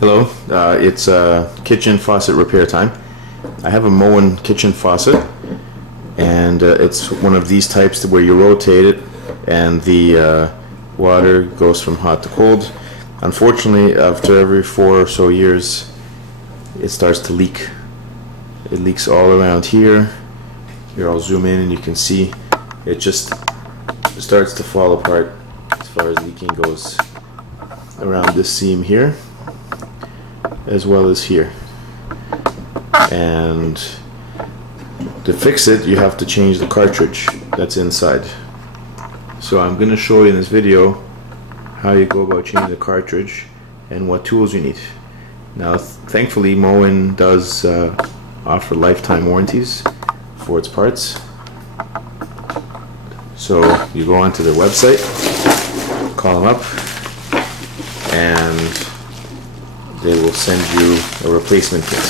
Hello, it's kitchen faucet repair time. I have a Moen kitchen faucet, and it's one of these types where you rotate it and the water goes from hot to cold. Unfortunately, after every 4 or so years, it starts to leak. It leaks all around here. Here, I'll zoom in and you can see it just starts to fall apart as far as leaking goes around this seam here, as well as here. And to fix it, you have to change the cartridge that's inside. So I'm going to show you in this video how you go about changing the cartridge and what tools you need. Now, thankfully, Moen does offer lifetime warranties for its parts. So you go onto their website, call them up, and they will send you a replacement kit.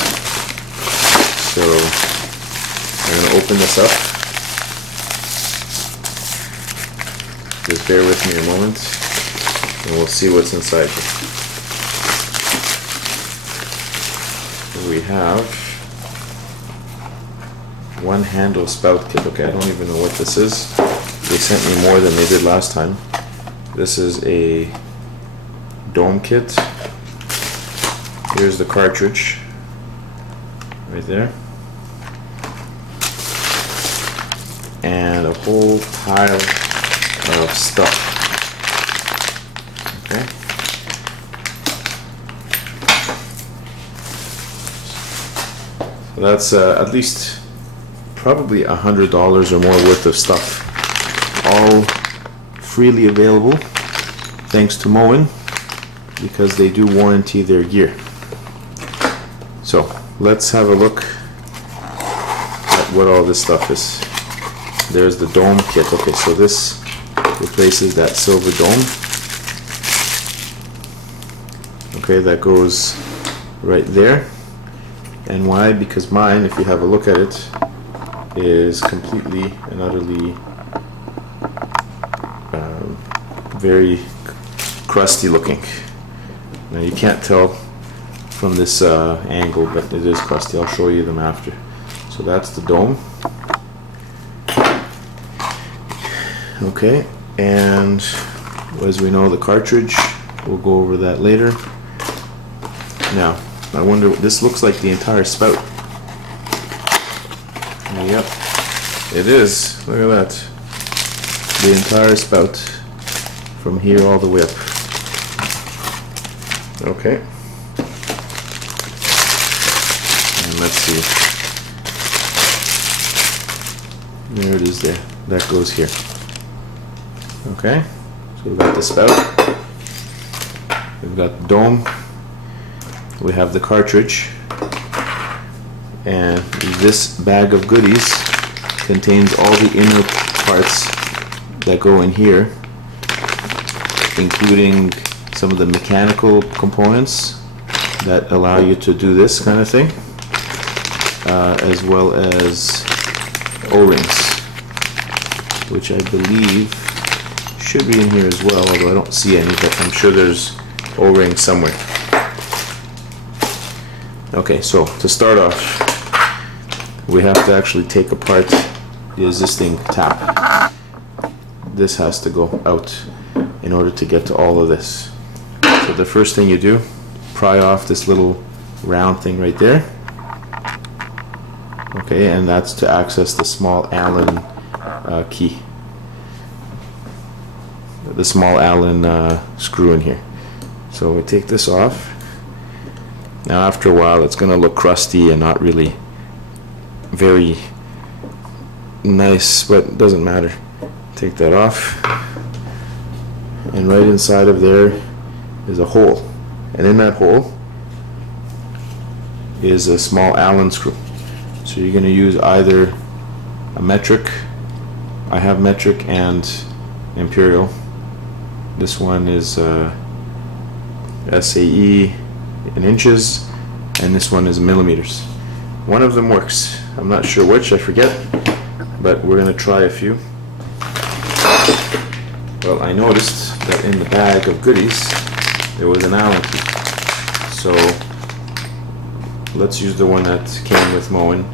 So I'm going to open this up. Just bear with me a moment and we'll see what's inside here. So we have one handle spout kit. Okay, I don't even know what this is. They sent me more than they did last time. This is a dome kit. Here's the cartridge right there, and a whole pile of stuff. Okay, so that's at least probably $100 or more worth of stuff, all freely available thanks to Moen, because they do warranty their gear. So let's have a look at what all this stuff is. There's the dome kit. Okay, so this replaces that silver dome. Okay, that goes right there. And why? Because mine, if you have a look at it, is completely and utterly very crusty looking. Now you can't tell from this angle, but it is crusty. I'll show you them after. So that's the dome. Okay, and as we know, the cartridge, we'll go over that later. Now, I wonder, this looks like the entire spout. Yep, it is. Look at that. The entire spout from here all the way up. Okay. And let's see. There it is there. That goes here. Okay. So we've got the spout. We've got the dome. We have the cartridge. And this bag of goodies contains all the inner parts that go in here, including some of the mechanical components that allow you to do this kind of thing, as well as O-rings, which I believe should be in here as well, although I don't see any, but I'm sure there's O-rings somewhere. Okay, so to start off, we have to actually take apart the existing tap. This has to go out in order to get to all of this. So the first thing you do, pry off this little round thing right there. Okay, and that's to access the small Allen key. The small Allen screw in here. So we take this off. Now after a while it's going to look crusty and not really very nice, but it doesn't matter. Take that off, and right inside of there is a hole, and in that hole is a small Allen screw. So you're going to use either a metric. I have metric and imperial. This one is SAE in inches, and this one is millimeters. One of them works. I'm not sure which, I forget, but we're going to try a few. Well, I noticed that in the bag of goodies there was an Allen key. So let's use the one that came with Moen.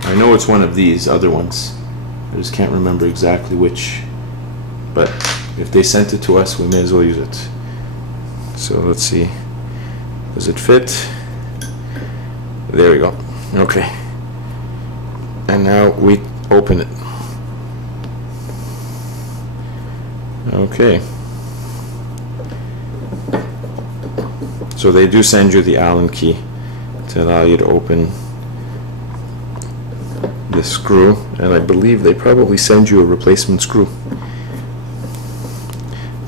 I know it's one of these other ones. I just can't remember exactly which. But if they sent it to us, we may as well use it. So let's see. Does it fit? There we go. Okay. And now we open it. Okay. So they do send you the Allen key to allow you to open the screw, and I believe they probably send you a replacement screw.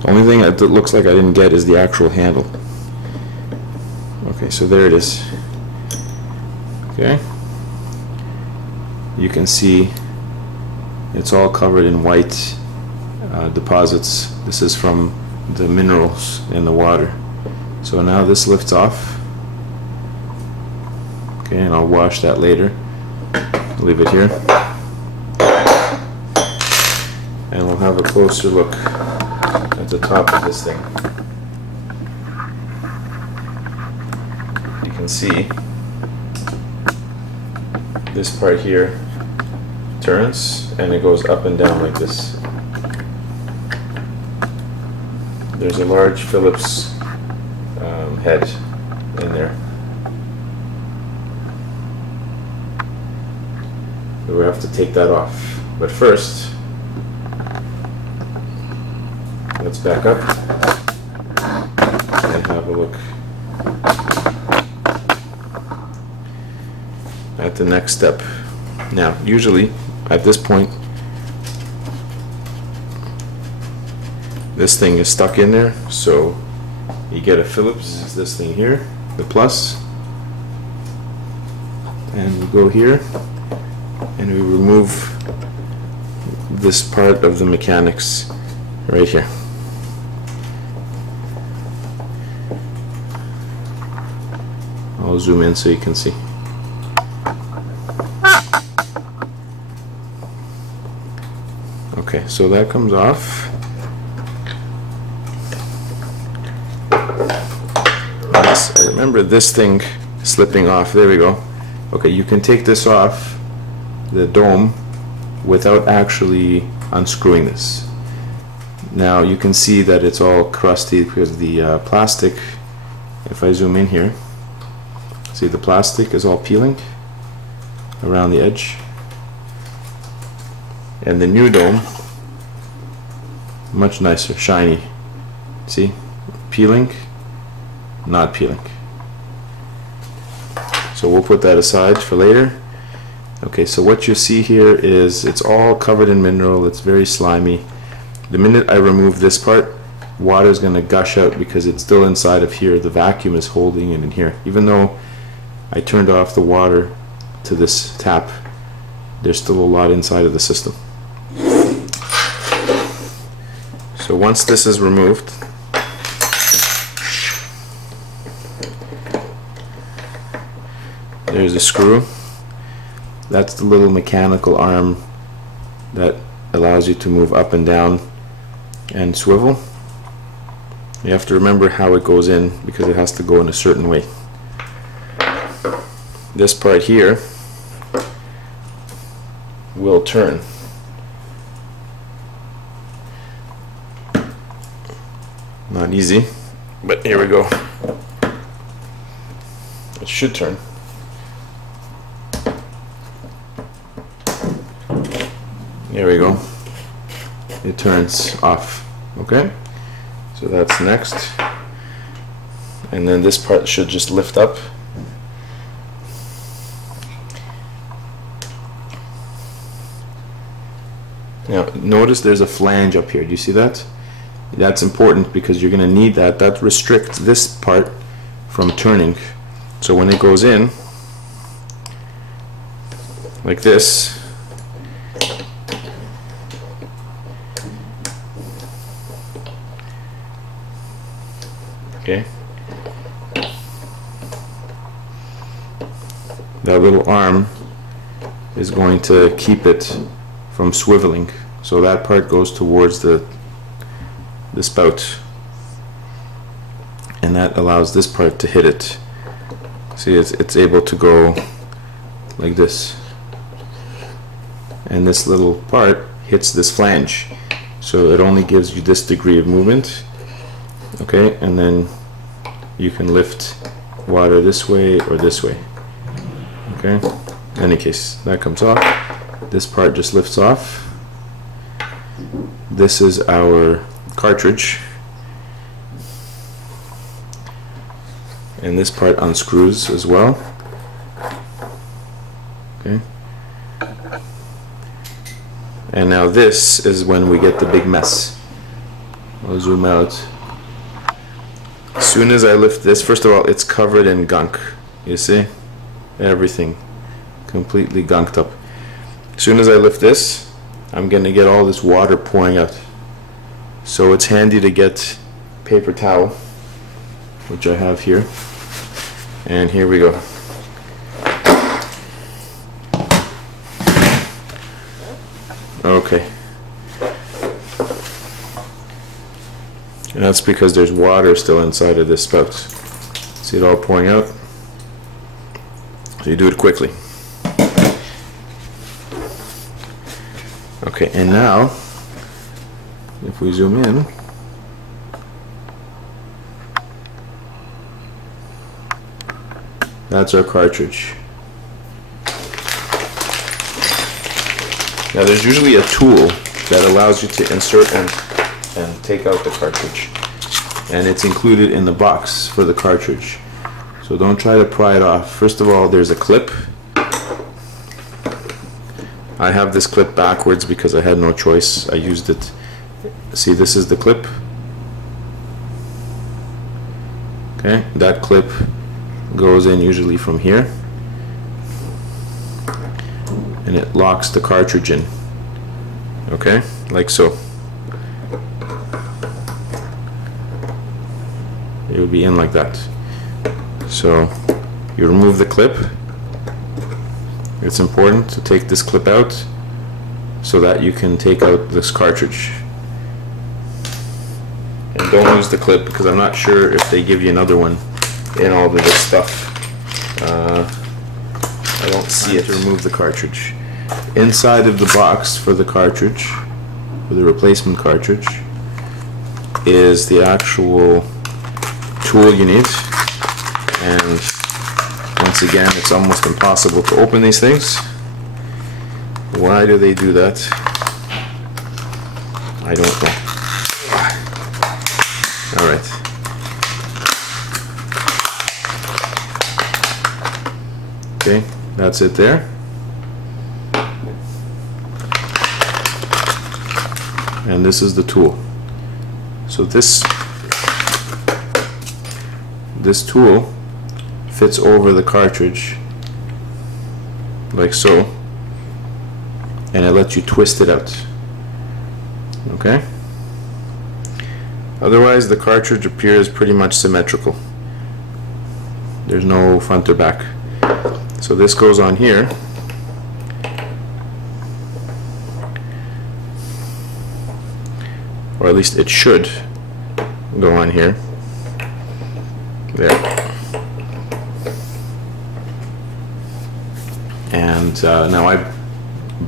The only thing that looks like I didn't get is the actual handle. Okay, so there it is. Okay. You can see it's all covered in white deposits. This is from the minerals in the water. So now this lifts off. Okay, and I'll wash that later. Leave it here. And we'll have a closer look at the top of this thing. You can see this part here turns and it goes up and down like this. There's a large Phillips head in there. So we have to take that off. But first, let's back up and have a look at the next step. Now, usually at this point, this thing is stuck in there, so you get a Phillips, this thing here, the plus, and we go here and we remove this part of the mechanics right here. I'll zoom in so you can see. Okay, so that comes off. Yes, I remember this thing slipping off. There we go. Okay, you can take this off the dome without actually unscrewing this. Now you can see that it's all crusty because the plastic, if I zoom in here, see the plastic is all peeling around the edge. And the new dome, much nicer, shiny. See? Peeling, not peeling. So we'll put that aside for later. Okay, so what you see here is it's all covered in mineral, it's very slimy. The minute I remove this part, water is going to gush out because it's still inside of here. The vacuum is holding it in here. Even though I turned off the water to this tap, there's still a lot inside of the system. So once this is removed, there's a screw. That's the little mechanical arm that allows you to move up and down and swivel. You have to remember how it goes in because it has to go in a certain way. This part here will turn. Not easy, but here we go. It should turn. There we go. It turns off. Okay? So that's next. And then this part should just lift up. Now, notice there's a flange up here. Do you see that? That's important because you're going to need that. That restricts this part from turning. So when it goes in, like this, okay, that little arm is going to keep it from swiveling. So that part goes towards the spout, and that allows this part to hit it. See, it's able to go like this, and this little part hits this flange, so it only gives you this degree of movement. Okay, and then you can lift water this way or this way. Okay, in any case, that comes off. This part just lifts off. This is our cartridge, and this part unscrews as well. Okay, and now this is when we get the big mess. I'll zoom out. As soon as I lift this, first of all, it's covered in gunk. You see? Everything completely gunked up. As soon as I lift this, I'm going to get all this water pouring out. So it's handy to get paper towel, which I have here. And here we go. Okay. And that's because there's water still inside of this spout. See it all pouring out? So you do it quickly. Okay, and now, if we zoom in, that's our cartridge. Now there's usually a tool that allows you to insert and take out the cartridge, and it's included in the box for the cartridge, so don't try to pry it off. First of all, there's a clip. I have this clip backwards because I had no choice. I used it. See, this is the clip. Okay, that clip goes in usually from here, and it locks the cartridge in. Okay, like so. It will be in like that. So you remove the clip. It's important to take this clip out so that you can take out this cartridge. And don't use the clip because I'm not sure if they give you another one in all of this stuff. I don't see it. To remove the cartridge. Inside of the box for the cartridge, for the replacement cartridge, is the actual tool you need, and once again, it's almost impossible to open these things. Why do they do that? I don't know. Alright. Okay, that's it there. And this is the tool. So this tool fits over the cartridge like so, and it lets you twist it out. Okay? Otherwise the cartridge appears pretty much symmetrical. There's no front or back. So this goes on here, or at least it should go on here. There. And now I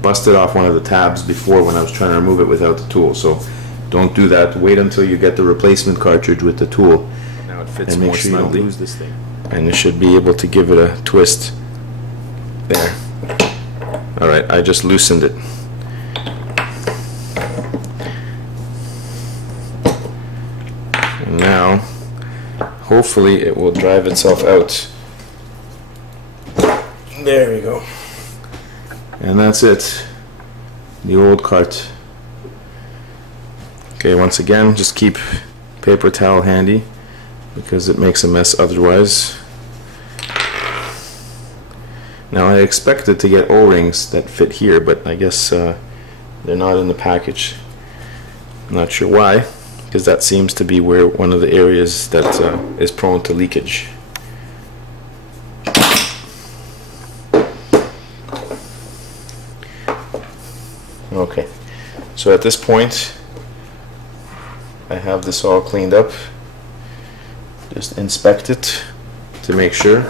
busted off one of the tabs before when I was trying to remove it without the tool, so don't do that. Wait until you get the replacement cartridge with the tool. Now it fits more snugly. You don't lose this thing. And you should be able to give it a twist. There. Alright, I just loosened it. And now hopefully it will drive itself out. There we go. And that's it. The old cart. Okay, once again, just keep paper towel handy because it makes a mess otherwise. Now I expected to get O-rings that fit here, but I guess they're not in the package. I'm not sure why, because that seems to be where one of the areas that is prone to leakage. Okay, so at this point I have this all cleaned up. Just inspect it to make sure.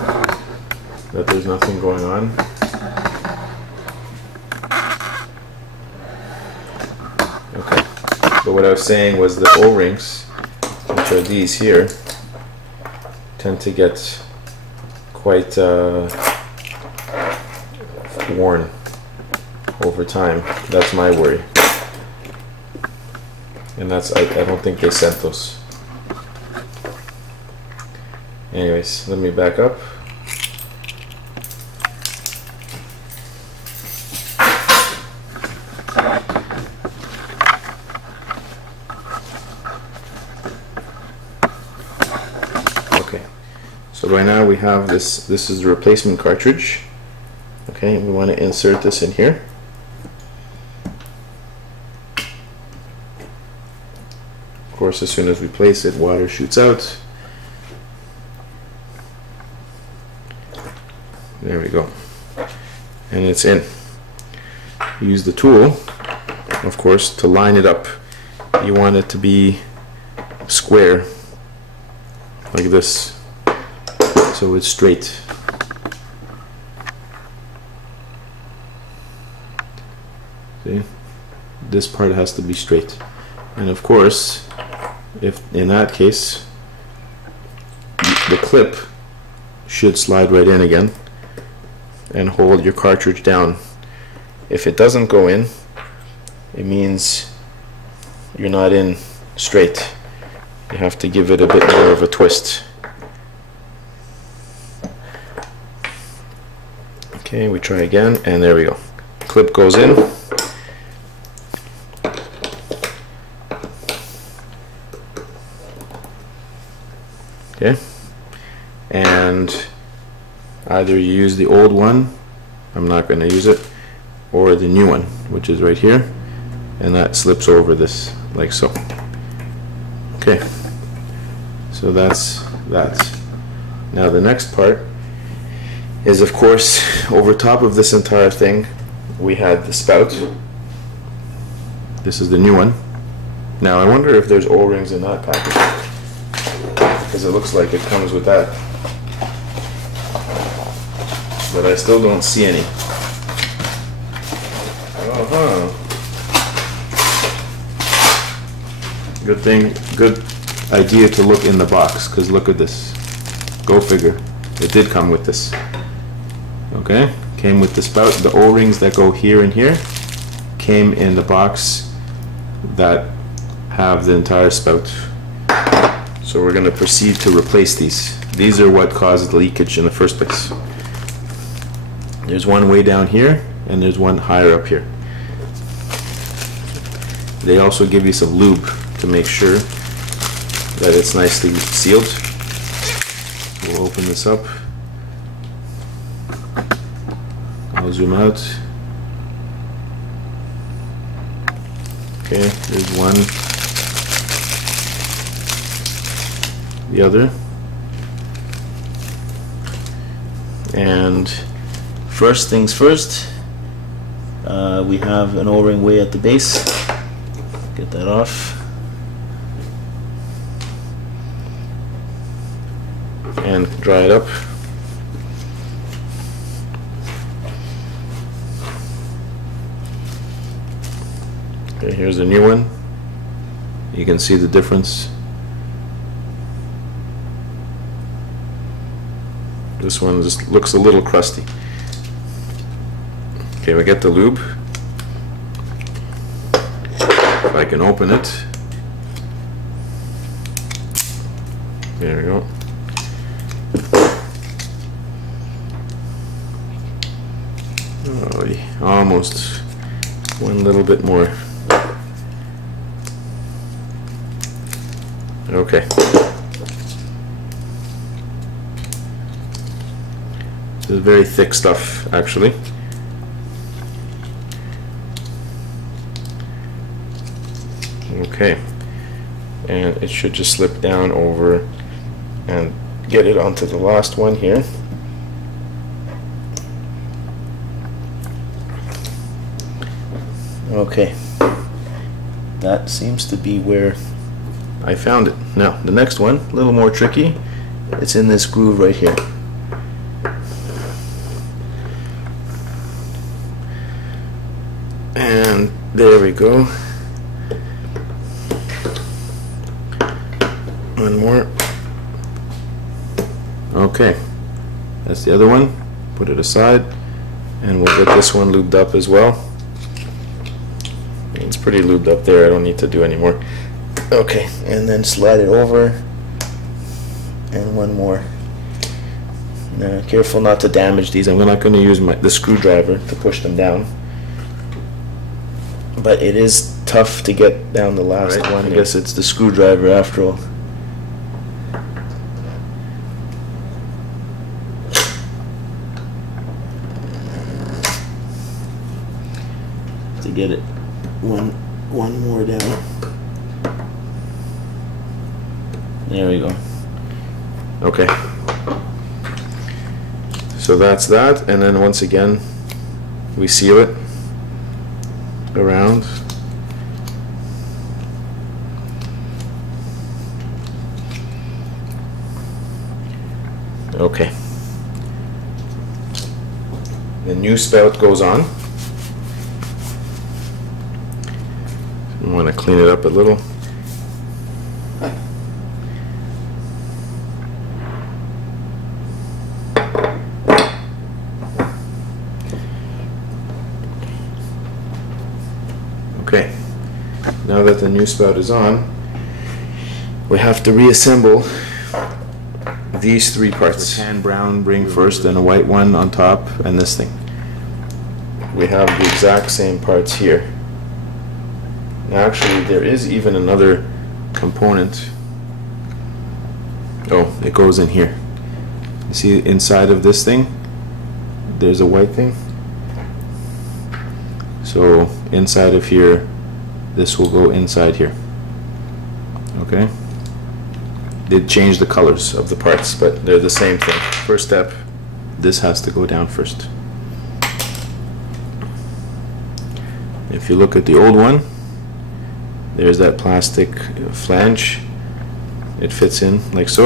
that there's nothing going on. Okay, but what I was saying was the O-rings, which are these here, tend to get quite worn over time. That's my worry. And that's, I don't think they sent those. Anyways, let me back up. Okay, so right now we have this is the replacement cartridge. Okay, we want to insert this in here. Of course, as soon as we place it, water shoots out. There we go. And it's in. Use the tool, of course, to line it up. You want it to be square, like this, so it's straight. See? This part has to be straight. And of course, if in that case, the clip should slide right in again and hold your cartridge down. If it doesn't go in, it means you're not in straight. You have to give it a bit more of a twist. Okay, we try again, and there we go. Clip goes in. Okay, and either you use the old one, I'm not going to use it, or the new one, which is right here, and that slips over this like so. Okay, so that's that. Now the next part is, of course, over top of this entire thing we had the spout. This is the new one. Now I wonder if there's O-rings in that package, because it looks like it comes with that, but I still don't see any. Good thing, good idea to look in the box, because look at this. Go figure. It did come with this. Okay, came with the spout. The O-rings that go here and here came in the box that have the entire spout. So we're going to proceed to replace these. These are what caused the leakage in the first place. There's one way down here, and there's one higher up here. They also give you some lube to make sure that it's nicely sealed. We'll open this up. I'll zoom out. Okay, there's one. The other. And first things first, we have an O-ring way at the base. Get that off. And dry it up. Okay, here's a new one. You can see the difference. This one just looks a little crusty. Okay, we get the lube. If I can open it. There we go. Oh, almost one little bit more. Okay. This is very thick stuff, actually. Okay. And it should just slip down over and get it onto the last one here. Okay. That seems to be where I found it. Now, the next one, a little more tricky. It's in this groove right here. There we go. One more. Okay, that's the other one. Put it aside, and we'll get this one lubed up as well. It's pretty lubed up there, I don't need to do any more. Okay, and then slide it over, and one more. Now, careful not to damage these. I'm not going to use the screwdriver to push them down, but it is tough to get down the last one. I guess it's the screwdriver after all. To get it one more down. There we go. Okay. So that's that, and then once again we seal it around. Okay. The new spout goes on. I want to clean it up a little. Okay, now that the new spout is on, we have to reassemble these three parts. The tan brown ring first, then a white one on top, and this thing. We have the exact same parts here. Now actually there is even another component. Oh, it goes in here. You see inside of this thing, there's a white thing. So inside of here, this will go inside here. Okay? They changed the colors of the parts, but they're the same thing. First step, this has to go down first. If you look at the old one, there's that plastic flange. It fits in like so.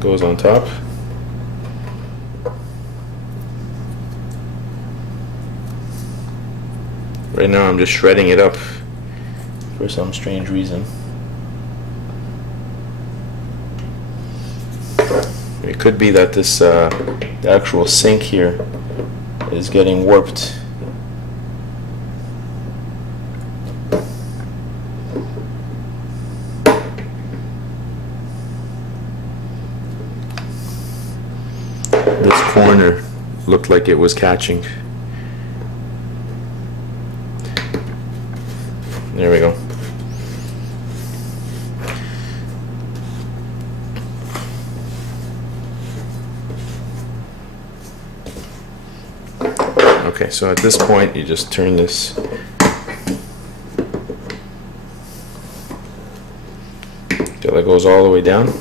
Goes on top. Right now I'm just shredding it up for some strange reason. It could be that this the actual sink here is getting warped. This corner looked like it was catching. There we go. Okay, so at this point you just turn this till it goes all the way down.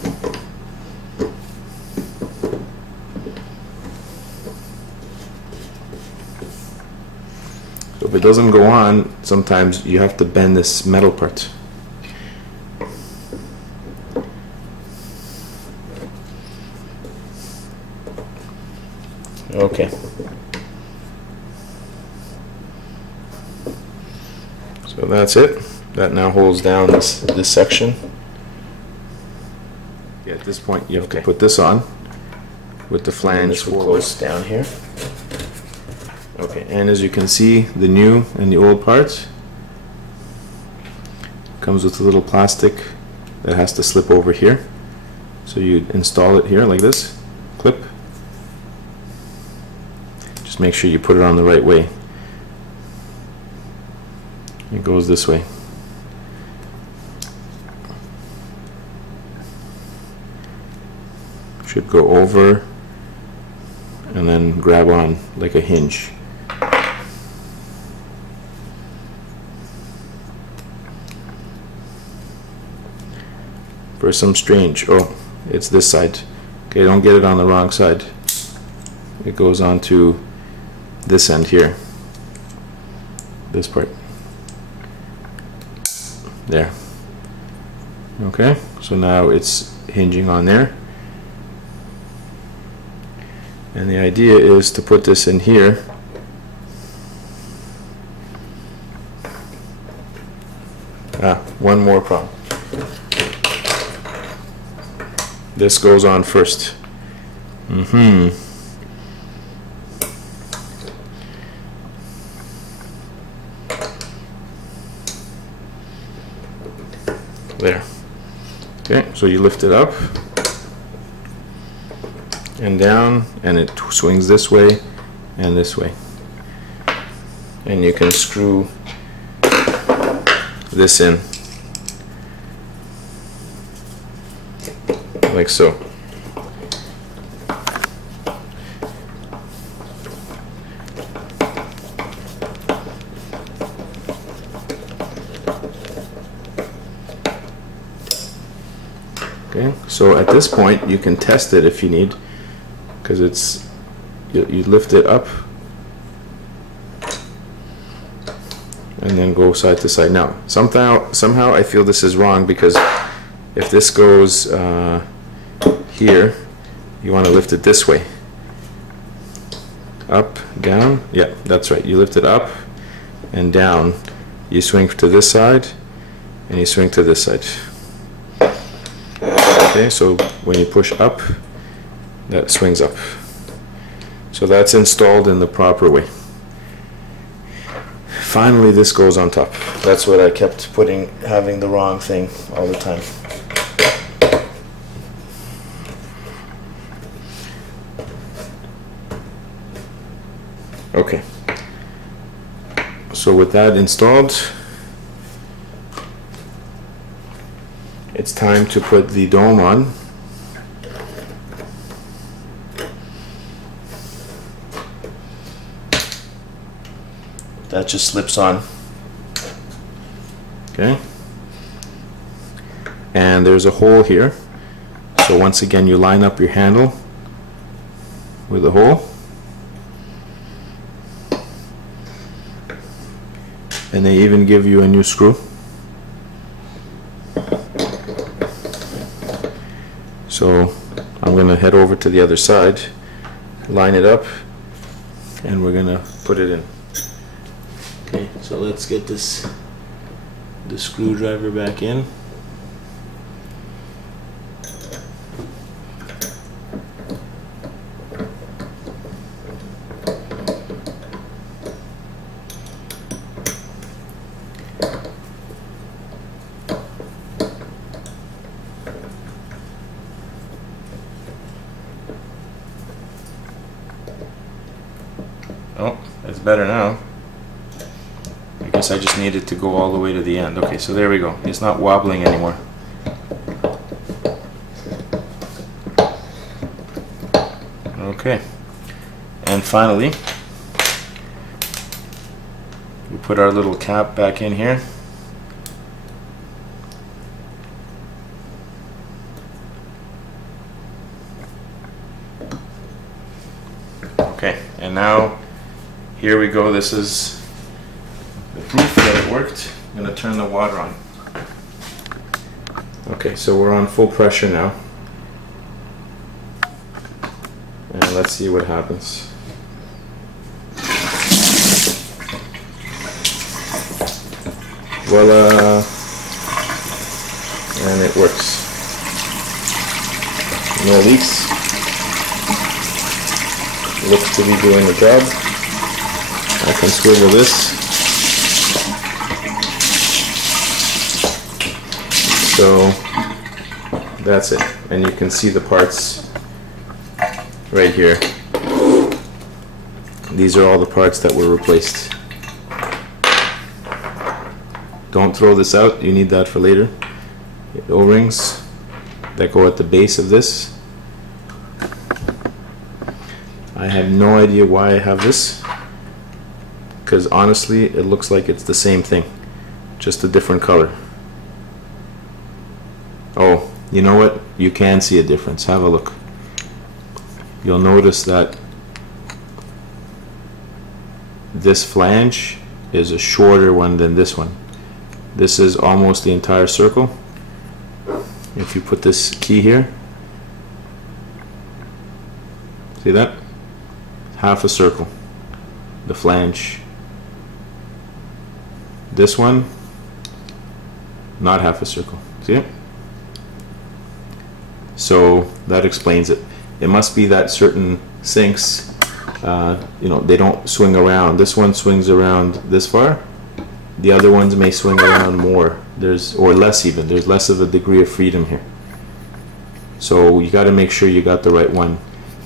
So if it doesn't go on, sometimes you have to bend this metal part. Okay. So that's it. That now holds down this section. Yeah, at this point you have to put this on with the flange close down here. Okay, and as you can see, the new and the old parts comes with a little plastic that has to slip over here. So you install it here like this, clip. Just make sure you put it on the right way. It goes this way. Should go over and then grab on like a hinge. For some strange, oh, it's this side. Okay, don't get it on the wrong side. It goes on to this end here. This part. There. Okay, so now it's hinging on there. And the idea is to put this in here one more problem. This goes on first. There. Okay, so you lift it up and down, and it swings this way and this way. And you can screw this in like so. Okay, so at this point you can test it if you need, because it's you lift it up and then go side to side. Now somehow I feel this is wrong, because if this goes here, you want to lift it this way, up, down. Yeah, that's right, you lift it up and down, you swing to this side and you swing to this side. Okay, so when you push up, that swings up. So that's installed in the proper way. Finally, this goes on top. That's what I kept having the wrong thing all the time. Okay. So with that installed, it's time to put the dome on. That just slips on. Okay. And there's a hole here. So once again, you line up your handle with the hole. And they even give you a new screw. So I'm going to head over to the other side, line it up, and we're going to put it in. Okay, so let's get the screwdriver back in. Oh, it's better now. I guess I just needed to go all the way to the end. Okay, so there we go. It's not wobbling anymore. Okay. And finally, we put our little cap back in here. Okay, and now here we go. This is the proof that it worked. I'm going to turn the water on. Okay, so we're on full pressure now. And let's see what happens. Voila! And it works. No leaks. Looks to be doing the job. I can swivel this. So that's it. And you can see the parts right here. These are all the parts that were replaced. Don't throw this out, you need that for later. The O-rings that go at the base of this. I have no idea why I have this, because honestly it looks like it's the same thing, just a different color. Oh, you know what? You can see a difference. Have a look. You'll notice that this flange is a shorter one than this one. This is almost the entire circle. If you put this key here, see that? Half a circle, the flange. This one not half a circle. See it? So that explains it. It must be that certain sinks, you know, they don't swing around. This one swings around this far. The other ones may swing around more. Or less even. There's less of a degree of freedom here. So you got to make sure you got the right one.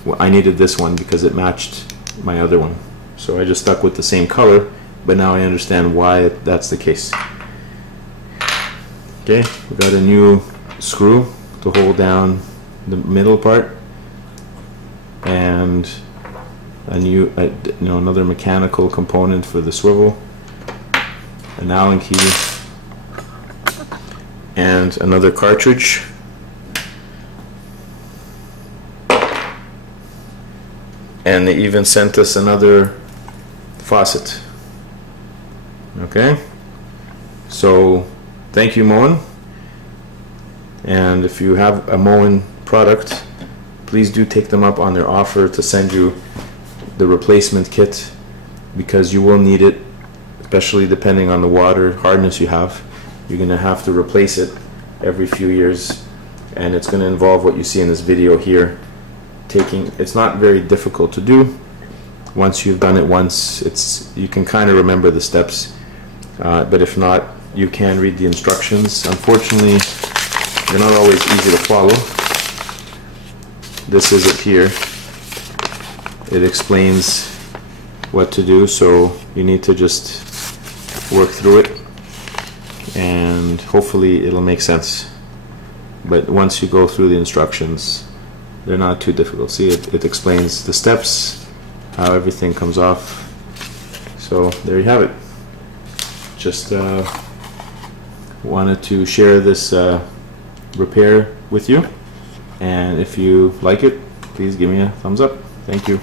Well, I needed this one because it matched my other one. So I just stuck with the same color, but now I understand why that's the case. Okay, we got a new screw to hold down the middle part, and a new, another mechanical component for the swivel, an Allen key, and another cartridge. And they even sent us another faucet. Okay, so thank you, Moen. And if you have a Moen product, please do take them up on their offer to send you the replacement kit, because you will need it, especially depending on the water hardness you have. You're going to have to replace it every few years, and it's going to involve what you see in this video here. It's not very difficult to do. Once you've done it once, you can kind of remember the steps, but if not, you can read the instructions. Unfortunately, they're not always easy to follow. This is it here. It explains what to do, so you need to just work through it, and hopefully it'll make sense. But once you go through the instructions, they're not too difficult. See, it explains the steps, how everything comes off. So there you have it. Just wanted to share this repair with you, and if you like it, please give me a thumbs up. Thank you.